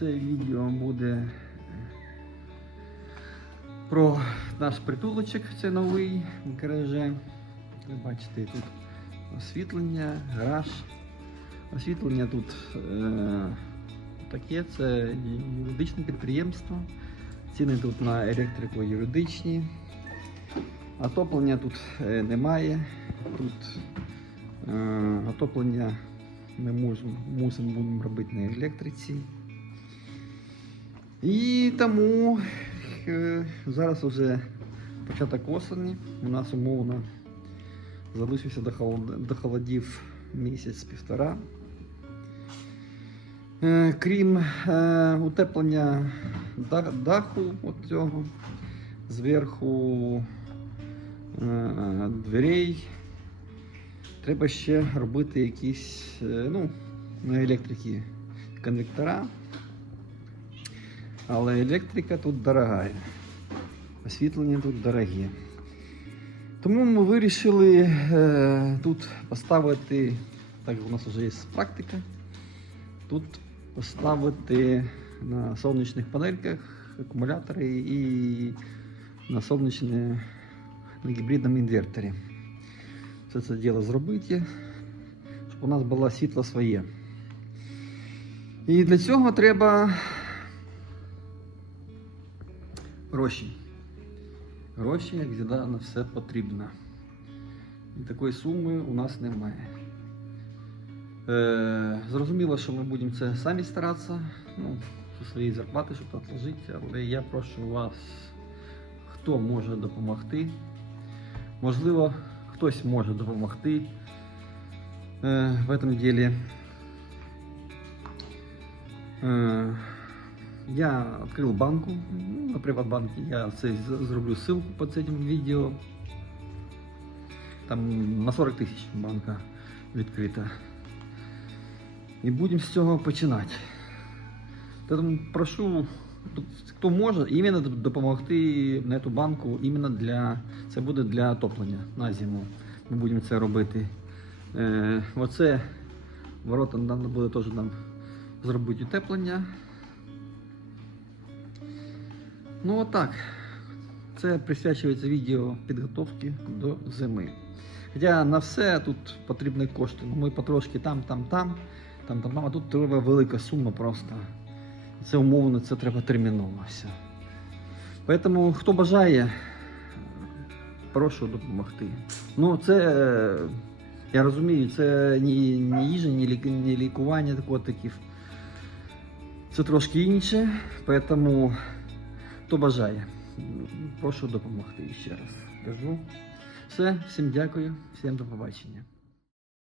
Це відео буде про наш притулочок, це новий в. Ви бачите, тут освітлення, гараж. Освітлення тут е, таке, це юридичне підприємство. Ціни тут на електрику юридичні. Отоплення тут е, немає. Тут е, отоплення ми мусимо будемо робити на електриці. І тому е, зараз вже початок осені. У нас умовно залишився до, холодів місяць-півтора. Е, крім е, утеплення даху от цього, зверху дверей, треба ще робити якісь ну, електрики конвектора. Але електрика тут дорога. Освітлення тут дорогі. Тому ми вирішили е, тут поставити, так як у нас вже є практика, тут поставити на сонячних панельках акумулятори і на сонячне на гібридному інверторі. Все це діло зробити, щоб у нас було світло своє. І для цього треба гроші. Гроші, як завжди, на все потрібно. І такої суми у нас немає. Е, зрозуміло, що ми будемо це самі старатися, ну, зі своєї зарплати, щоб відложити, але я прошу вас, хто може допомогти. Можливо, хтось може допомогти е, в цьому ділі. Е, я открыл банку, ну, на Приватбанке. Я це з- зроблю ссылку под этим відео. Там на 40 тисяч банка відкрита. І будемо з цього починати. Тому прошу, тут хто може, іменно допомогти на цю банку, іменно для це буде для отоплення на зиму. Ми будемо це робити. Е, оце ворота нам буде теж нам зробити утеплення. Ну отак. Це присвячується відео підготовки до зими. Хоча на все тут потрібні кошти. Ну, ми потрошки там, там, там, там, там, там, а тут треба велика сума просто. Це умовно, це треба терміново все. Тому хто бажає, прошу допомогти. Ну, це, е, я розумію, це ні, ні їжа, ні, лік, ні лікування котиків. Це трошки інше, тому хто бажає, прошу допомогти ще раз. Кажу. Все, всім дякую, всім до побачення.